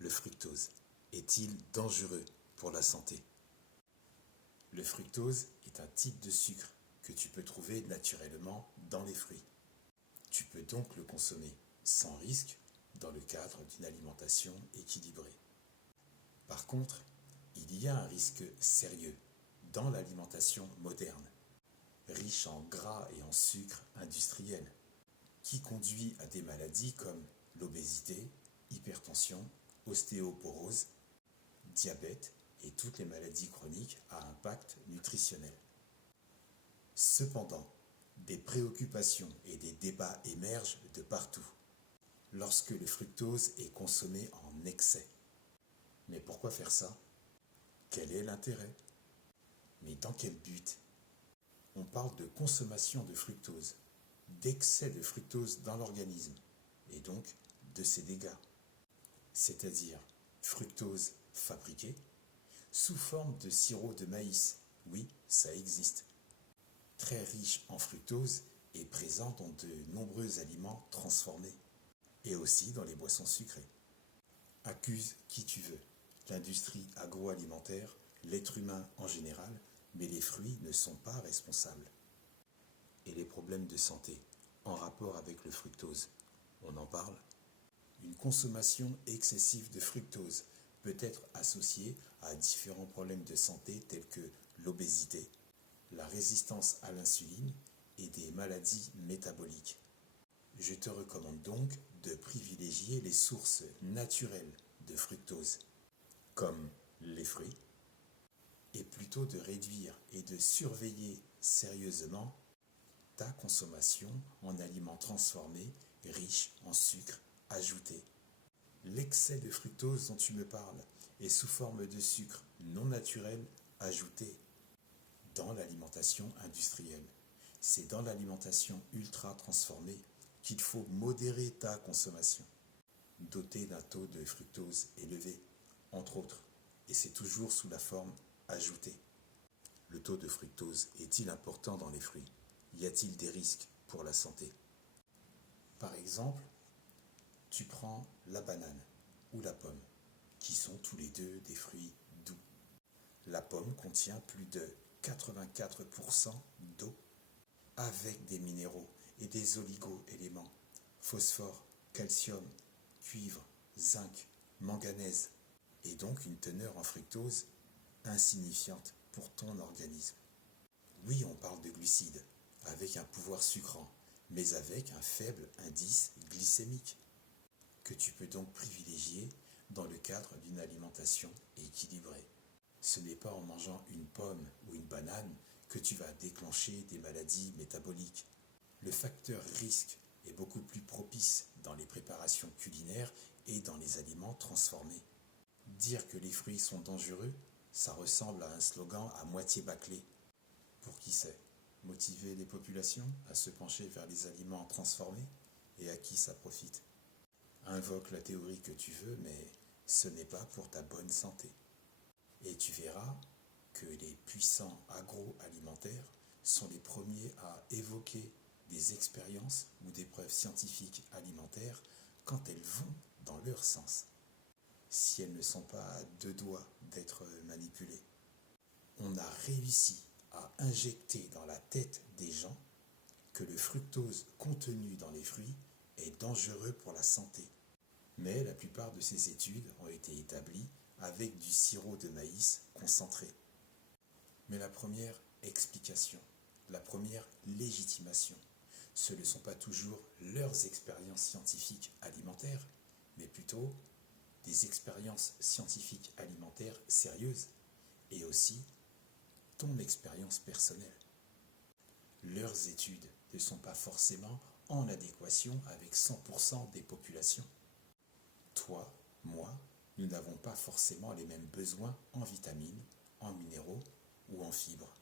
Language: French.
Le fructose est-il dangereux pour la santé? Le fructose est un type de sucre que tu peux trouver naturellement dans les fruits. Tu peux donc le consommer sans risque dans le cadre d'une alimentation équilibrée. Par contre, il y a un risque sérieux dans l'alimentation moderne, riche en gras et en sucre industriel, qui conduit à des maladies comme l'obésité, hypertension, ostéoporose, diabète et toutes les maladies chroniques à impact nutritionnel. Cependant, des préoccupations et des débats émergent de partout lorsque le fructose est consommé en excès. Mais pourquoi faire ça? Quel est l'intérêt? Mais dans quel but? On parle de consommation de fructose, d'excès de fructose dans l'organisme, et donc de ses dégâts. C'est-à-dire fructose fabriquée sous forme de sirop de maïs. Oui, ça existe. Très riche en fructose et présent dans de nombreux aliments transformés, et aussi dans les boissons sucrées. Accuse qui tu veux, l'industrie agroalimentaire, l'être humain en général, mais les fruits ne sont pas responsables. Et les problèmes de santé en rapport avec le fructose, on en parle? Une consommation excessive de fructose peut être associée à différents problèmes de santé tels que l'obésité, la résistance à l'insuline et des maladies métaboliques. Je te recommande donc de privilégier les sources naturelles de fructose, comme les fruits, et plutôt de réduire et de surveiller sérieusement ta consommation en aliments transformés riches en sucre ajouté. L'excès de fructose dont tu me parles est sous forme de sucre non naturel ajouté dans l'alimentation industrielle. C'est dans l'alimentation ultra transformée qu'il faut modérer ta consommation, dotée d'un taux de fructose élevé, entre autres, et c'est toujours sous la forme ajoutée. Le taux de fructose est-il important dans les fruits? Y a-t-il des risques pour la santé? Par exemple, tu prends la banane ou la pomme, qui sont tous les deux des fruits doux. La pomme contient plus de 84% d'eau, avec des minéraux et des oligo-éléments, phosphore, calcium, cuivre, zinc, manganèse, et donc une teneur en fructose insignifiante pour ton organisme. Oui, on parle de glucides, avec un pouvoir sucrant, mais avec un faible indice glycémique, que tu peux donc privilégier dans le cadre d'une alimentation équilibrée. Ce n'est pas en mangeant une pomme ou une banane que tu vas déclencher des maladies métaboliques. Le facteur risque est beaucoup plus propice dans les préparations culinaires et dans les aliments transformés. Dire que les fruits sont dangereux, ça ressemble à un slogan à moitié bâclé. Pour qui c'est? Motiver les populations à se pencher vers les aliments transformés? Et à qui ça profite? Invoque la théorie que tu veux, mais ce n'est pas pour ta bonne santé. Et tu verras que les puissants agroalimentaires sont les premiers à évoquer des expériences ou des preuves scientifiques alimentaires quand elles vont dans leur sens, si elles ne sont pas à deux doigts d'être manipulées. On a réussi à injecter dans la tête des gens que le fructose contenu dans les fruits est dangereux pour la santé. Mais la plupart de ces études ont été établies avec du sirop de maïs concentré. Mais la première explication, la première légitimation, ce ne sont pas toujours leurs expériences scientifiques alimentaires, mais plutôt des expériences scientifiques alimentaires sérieuses et aussi ton expérience personnelle. Leurs études ne sont pas forcément en adéquation avec 100% des populations. Toi, moi, nous n'avons pas forcément les mêmes besoins en vitamines, en minéraux ou en fibres.